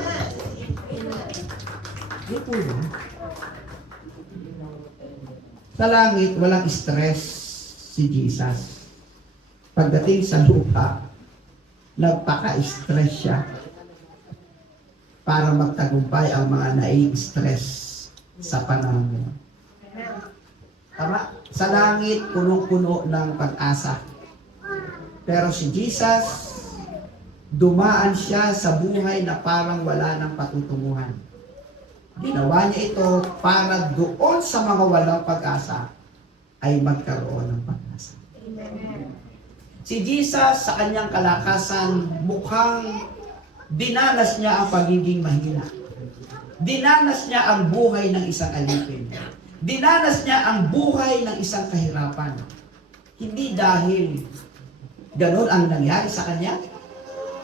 Di po yun. Sa langit, walang stress si Jesus. Pagdating sa lupa, nagpaka-stress siya para magtagumpay ang mga nai-stress sa panahon. Tama? Sa langit, punong-puno ng pag-asa. Pero si Jesus, dumaan siya sa buhay na parang wala ng patutunguhan. Ginawa niya ito para doon sa mga walang pag-asa ay magkaroon ng pag-asa. Si Jesus sa kanyang kalakasan mukhang dinanas niya ang pagiging mahina. Dinanas niya ang buhay ng isang alipin. Dinanas niya ang buhay ng isang kahirapan. Hindi dahil ganun ang nangyari sa kanya,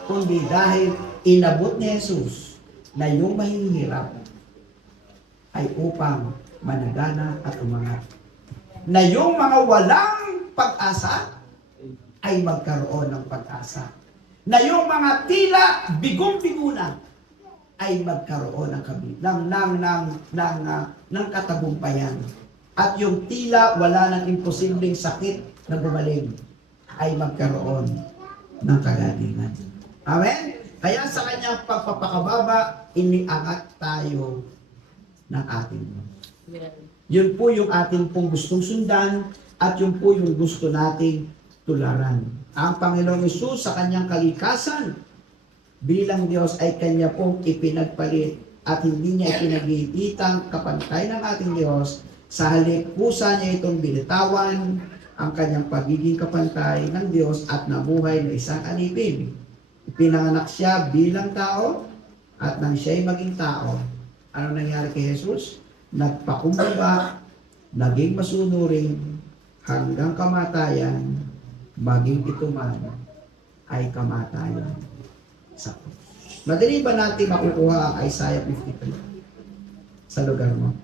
kundi dahil inabot ni Jesus na yung mahihirap ay upang managana at umangat. Na yung mga walang pag-asa ay magkaroon ng pag-asa. Na yung mga tila bigong-bigo na ay magkaroon ng katagumpayan. At yung tila wala ng imposibleng sakit na gumaling ay magkaroon ng kagalingan. Amen? Kaya sa kanyang pagpapakababa, iniangat tayo ng ating Diyos. Yun po yung ating pong gustong sundan at yun po yung gusto nating tularan. Ang Panginoong Hesus sa kanyang kalikasan bilang Diyos ay kanya pong ipinagpalit at hindi niya ipinagigitang kapantay ng ating Diyos. Sa halip, kusa niya itong binitawan ang kanyang pagiging kapantay ng Diyos at nabuhay na isang alipin. Ipinanganak siya bilang tao at nang siya'y maging tao, ano nangyari kay Jesus? Nagpakumbaba, naging masunurin hanggang kamatayan, maging ito man ay kamatayan sa krus. Madali ba natin makukuha ang Isaiah 53 sa lugar mo?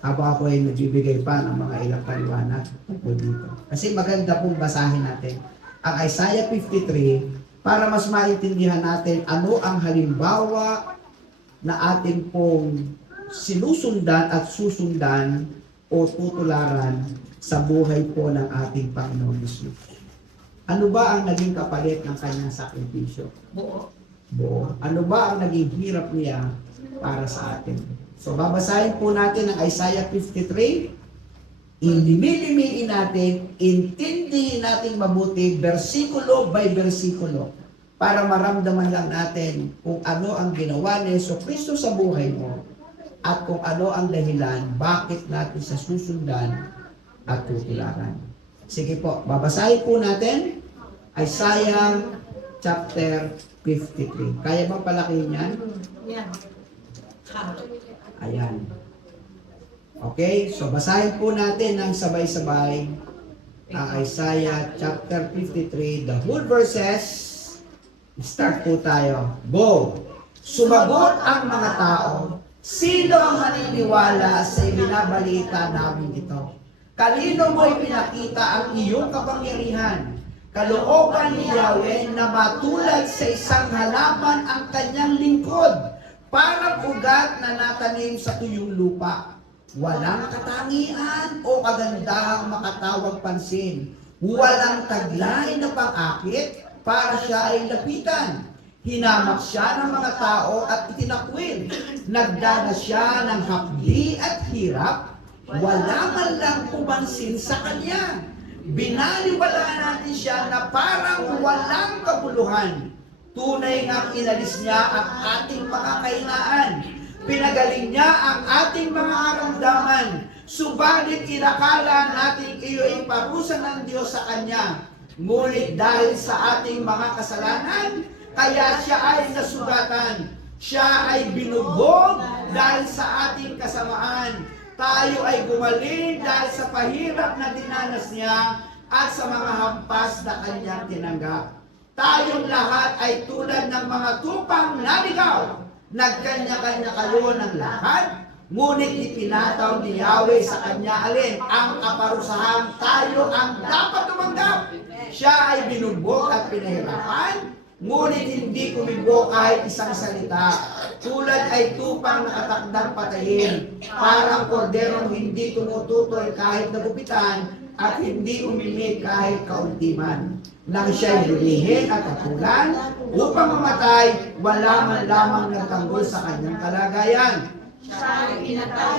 Habang ako ay nagbibigay pa ng mga ilang paliwanag po dito. Kasi maganda pong basahin natin ang Isaiah 53 para mas maintindihan natin ano ang halimbawa na ating pong sinusundan at susundan o tutularan sa buhay po ng ating Panginoon Jesus. Ano ba ang naging kapalit ng kanyang sakripisyo? Buo. Ano ba ang naging hirap niya para sa atin? So babasahin po natin ang Isaiah 53. Ilimi-limiin natin, intindihin natin mabuti, versikulo by versikulo, para maramdaman lang natin kung ano ang ginawa ni Jesucristo sa buhay mo at kung ano ang dahilan bakit natin sa susundan at tutularan. Sige po, babasahin po natin Isaiah chapter 53. Kaya bang palakihin yan? Ayan. Okay, so basahin po natin ng sabay-sabay ang Isaiah chapter 53, the whole verses. Start po tayo. Go! Sumagot ang mga tao, Sino ang maniniwala sa ibinabalita namin ito? Kanino mo ipinakita ang iyong kapangyarihan? Kalooban ni Yahweh na matulad sa isang halaman ang kanyang lingkod, parang ugat na natanim sa tuyong lupa. Walang katangian o kagandahang makatawag pansin. Walang taglay na pang-akit para siya ay lapitan. Hinamak siya ng mga tao at itinakwil. Nagdanas siya ng hapdi at hirap. Wala man lang pumansin sa kanya. Binaliwala natin siya na parang walang kabuluhan. Tunay ngang inalis niya ang ating mga kahinaan. Pinagaling niya ang ating mga karamdaman. Subalit inakala natin iyo'y parusa ng Diyos sa kanya. Ngunit dahil sa ating mga kasalanan, kaya siya ay nasugatan. Siya ay binugbog dahil sa ating kasamaan. Tayo ay gumaling dahil sa pahirap na dinanas niya at sa mga hampas na kanyang tinanggap. Tayong lahat ay tulad ng mga tupang naligaw. Nagkanya-kanya kayo ng lakad, ngunit ipinataw ni Yahweh sa kanya alin ang kaparusahan, tayo ang dapat tumanggap. Siya ay binugbog at pinahirapan, ngunit hindi kumibo kahit isang salita. Tulad ay tupang nakatakdang patayin, parang korderong hindi tumututoy kahit nagupitan, at hindi umimik kahit kauntiman. Nang siya'y lumihin at kapulan, upang mamatay, wala man lamang nagtanggol sa kanyang kalagayan.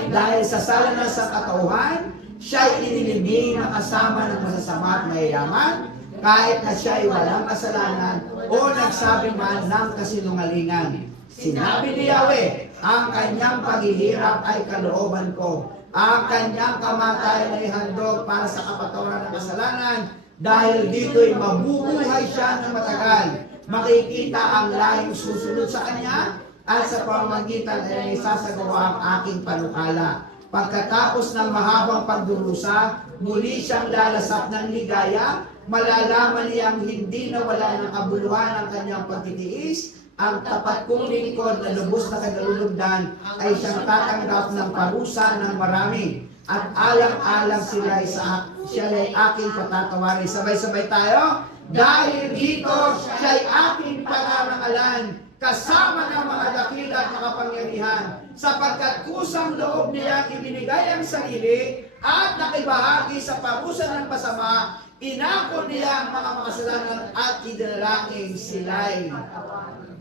Dahil sa sala ng katauhan, siya'y inilibing na kasama ng masasama at mayayaman, kahit na siya'y walang kasalanan o nagsabi man ng kasinungalingan. Sinabi ni Yahweh, ang kanyang paghihirap ay kalooban ko. Ang kanyang kamatayan ay handog para sa kapatawaran ng kasalanan. Dahil dito'y mabubuhay siya ng matagal. Makikita ang lahing susunod sa kanya at sa pamamagitan ay isasagawa ang aking panukala. Pagkatapos ng mahabang pagdurusa, muli siyang lalasap ng ligaya. Malalaman niyang hindi na wala ng kabuluhan ang kanyang pagtitiis. Ang tapat kong lingkod na lubos na kadalulugdan ay siyang tatanggap ng parusa ng marami. At alang-alang siya ay aking patatawarin. Sabay-sabay tayo. Dahil dito, siya ay aking panarangalan, kasama ng mga dakila at makapangyarihan, sapagkat kusang loob niyang ibinigay ang sarili at nakibahagi sa parusa ng masama, inako niya ang mga makasalanan at idalangin sila'y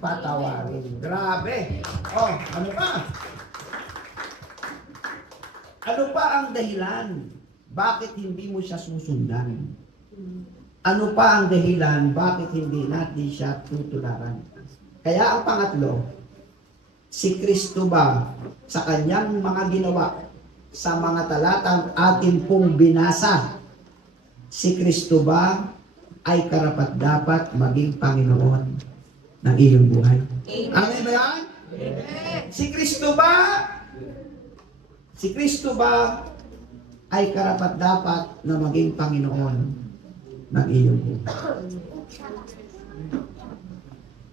patawarin. Grabe. Oh, ano pa? Ano pa ang dahilan? Bakit hindi mo siya susundan? Ano pa ang dahilan? Bakit hindi natin siya tutularan? Kaya ang pangatlo, si Kristo ba sa kanyang mga ginawa, sa mga talatang atin pong binasa, si Kristo ba ay karapat-dapat maging Panginoon ng iyong buhay? Amen ba yan? Si Kristo ba ay karapat-dapat na maging Panginoon ng iyong buhay?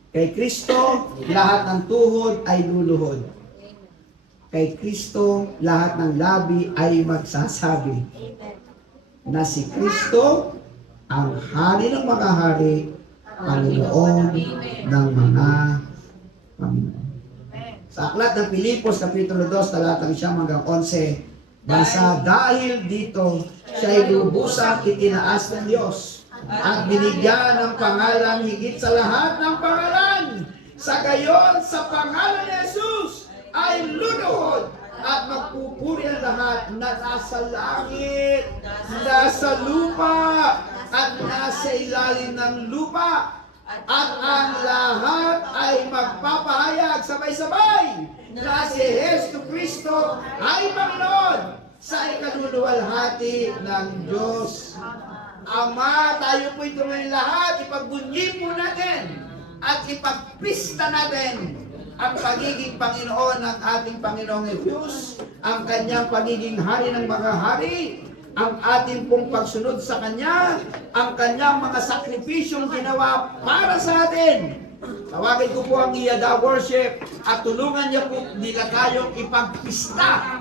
Kay Kristo, lahat ng tuhod ay luluhod. Kay Kristo, lahat ng labi ay magsasabi na si Kristo ang hari ng mga hari, Panginoon ng mga Panginoon. Sa aklat ng Pilipos, Kapitulo 2, talatang 9-11, basa, dahil dito siya'y lubusang itinaas ng Diyos at binigyan ng pangalan higit sa lahat ng pangalan. Sa gayon, sa pangalan ni Jesus ay luluhod at magpupuri ang lahat na nasa langit, nasa lupa, at nasa ilalim ng lupa. At ang lahat ay magpapahayag sabay-sabay na si Jesu Kristo ay Panginoon sa ikaluluwalhati ng Diyos. Ama, tayo po'y tuloy lahat, ipagbunyi po natin at ipagpista natin ang pagiging Panginoon ng ating Panginoong Jesus, ang kanyang pagiging hari ng mga hari, ang ating pong pagsunod sa Kanya, ang Kanyang mga sakripisyong ginawa para sa atin, Tawagin ko po ang Iyada Worship at tulungan niyo po nila tayong ipagpista.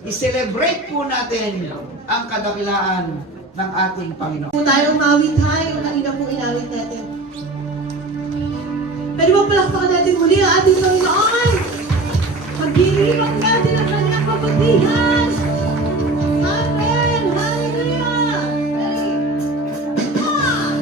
I-celebrate po natin ang kadakilaan ng ating Panginoon. Po tayong mawit tayo, kanina po inawit natin. Pwede mo palakpakan natin muli ang ating Panginoon. Pag-iibang natin ang kanyang kabutihan. Amen! Hallelujah! Ready? One!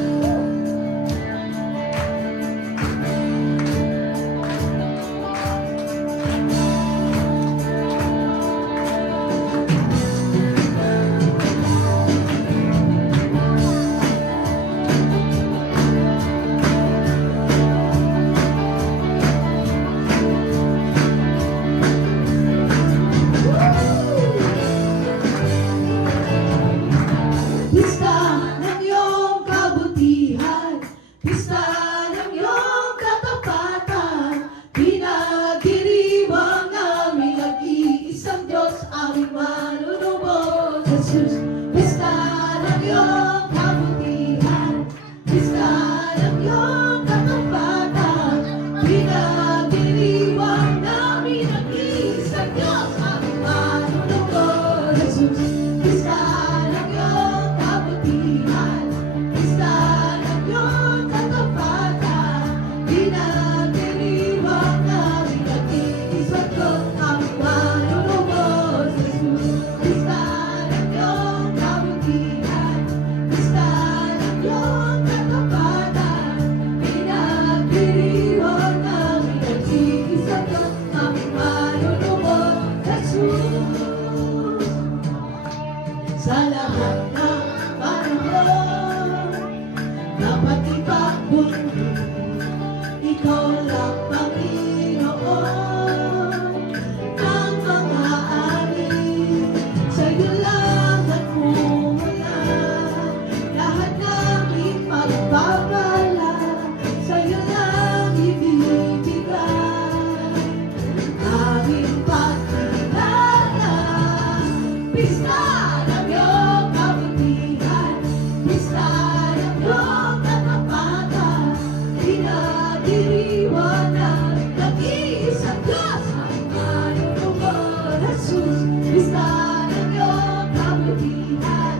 Pista ng iyong kabutihan, pista ng iyong katapatan, pinagdiriwang namin nag-iisang Diyos, aming manunubos, Jesus. Pista ng iyong kabutihan, pista ng iyong katapatan, pinagdiriwang namin nag-iisang Diyos, aming manunubos, Jesus. Pista ng iyong kabutihan, pista ng iyong katapatan, pinagdiriwang namin nag-iisang Diyos, aming manunubos, Jesus. Pista ng iyong kabutihan, pista ng iyong katapatan, pinagdiriwang namin nag-iisang Diyos, aming manunubos, Jesus. Sa lahat ng panahon, dapat ipagbundo, ikaw lang Panginoon ng mga ari. Sa'yo lang nagmumula, lahat namin magpapala, sa'yo lang ibibigay aming pagkilala. Pista ng iyong kabutihan, pista ng iyong katapatan, pinagdiriwang namin nag-iisang Diyos, aming manunubos, Jesus. Pista ng iyong kabutihan,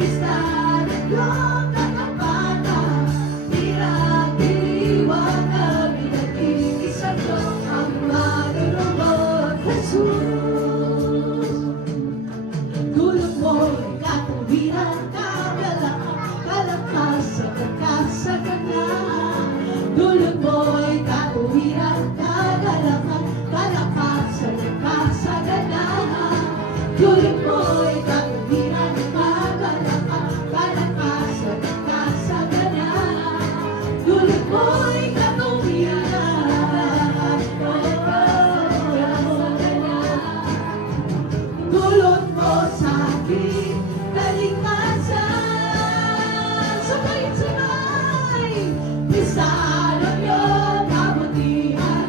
pista ng iyong katapatan, pinagdiriwang namin nag-iisang Diyos, aming manunubos, Jesus. Dulot mo'y katuwiran, kagalakan, kalakasan, kasagana. Dulot mo'y katuwiran, kagalakan, kalakasan, kasagana. Dulot mo'y katuwiran, kagalakan, kalakasan, kasagana. Dulot mo'y katuwiran, kasagana. Dulot mo sa akin kaligtasan, sabay-sabay. Pista ng iyong kabutihan,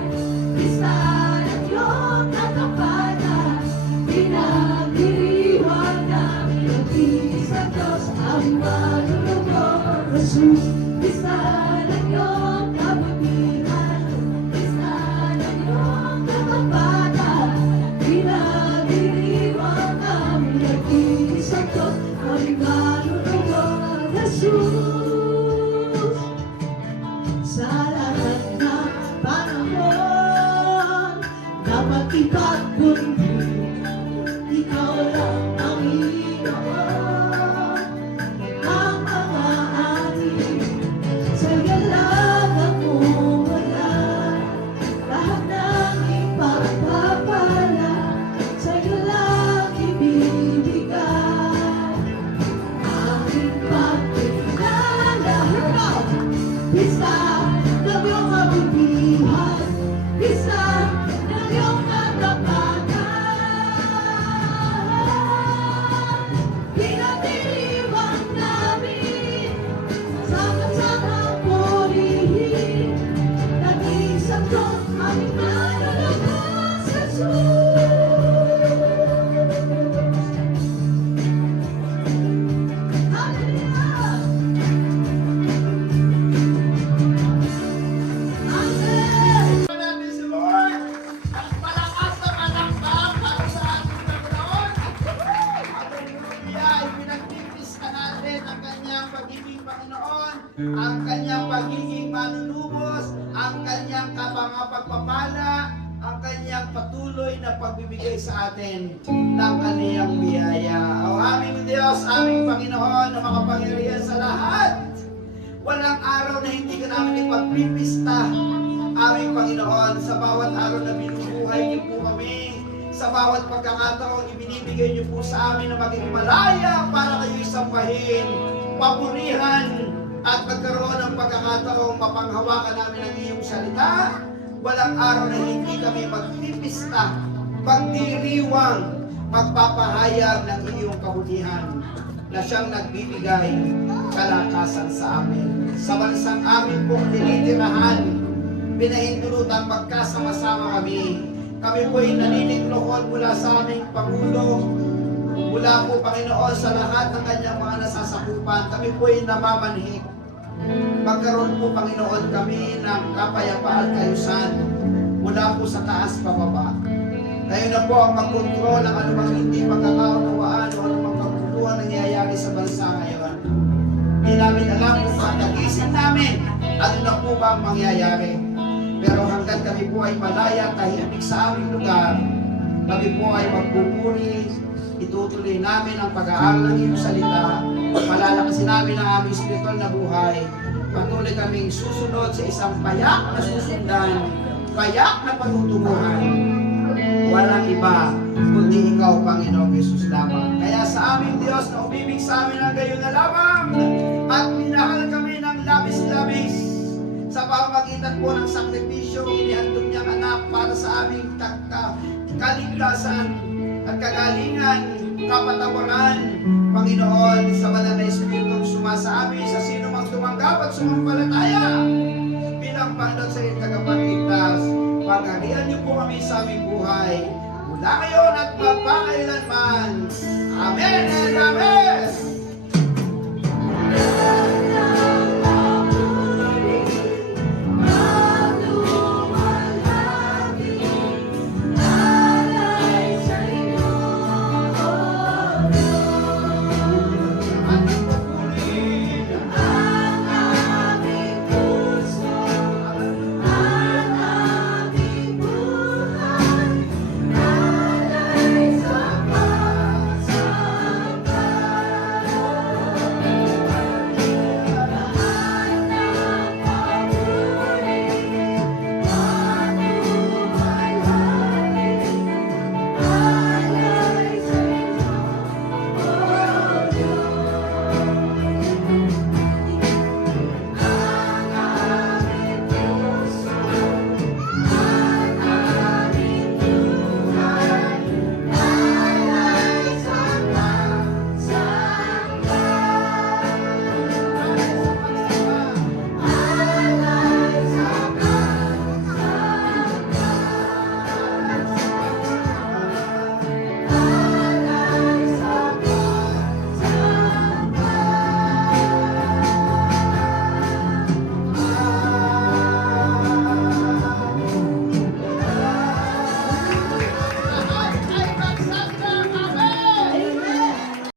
pista ng iyong katapatan, pinagdiriwang namin nag-iisang Diyos, aming manunubos, Jesus. Pista ng iyong kabutihan, pista ng iyong katapatan, pinagdiriwang namin nag-iisang Diyos, aming manunubos, Jesus. Sa lahat ng panahon, dapat ipagbundo, ikaw lang Panginoon ang mga ari. Sa'yo lang nagmumula, lahat ng ipagpapala, sa'yo lang ibibigay aming pagkilala. Pista ng iyong kabutihan, pista ng iyong katapatan, pinagdiriwang namin sama-sama purihin, nag-iisang Diyos, aming manunubos, Jesus. Hallelujah! kanyang pagiging manunubos, ang kanyang pagpapala, ang kanyang patuloy na pagbibigay sa atin ng kaniyang biyaya. O aming Diyos, aming Panginoon na makapangyarihan sa lahat, walang araw na hindi ka namin ipagpipista, aming Panginoon, sa bawat araw na binubuhay niyo po kami, sa bawat pagkakataon ibinibigay niyo po sa amin na maging malaya para kayo sambahin, papurihan, at magkaroon ng pagkakataong mapanghawakan namin ang iyong salita. Walang araw na hindi kami magpipista, magdiriwang, magpapahayag ng iyong kabutihan na siyang nagbibigay kalakasan sa amin. Sa bansang amin pong tinitirahan, pinahintulutan magkasama-sama kami. Kami po'y naniniglohon mula sa aming Pangulo, mula po Panginoon sa lahat ng kanyang mga nasasakupan. Kami po'y namamanhik. Magkaroon po Panginoon kami ng kapayapaan kayusan mula po sa taas pababa. Kayo na po ang magkontrol ng anumang hindi pagkakaunawaan o anumang kabuluhan nangyayari sa bansa ngayon. Hindi namin alam kung pag-isip namin ano na po ba ang mangyayari. Pero hanggang kami po ay malaya, tahimik sa aming lugar, kami po ay magpupuri, itutuloy namin ang pag-aaral ng iyong salita, palalakasin namin ang aming spiritual na buhay, patuloy kaming susunod sa isang payak na susundan, payak na patutunguhan. Walang iba, kundi ikaw, Panginoong Yesus lamang. Kaya sa aming Diyos na umibig sa amin ang gayon na lamang, at minahal kami ng labis-labis, sa pamamagitan po ng sakripisyo, inihandog niyang anak para sa aming kaligtasan at kagalingan, kapatawaran, Panginoon, sa banal na Espiritu sumasa amin sa sino mang tumanggap at sumampalataya bilang Panginoon sa iyong tagapagligtas. Pagharian niyo po kami sa aming buhay mula ngayon at magpakailanman. Amen and Amen!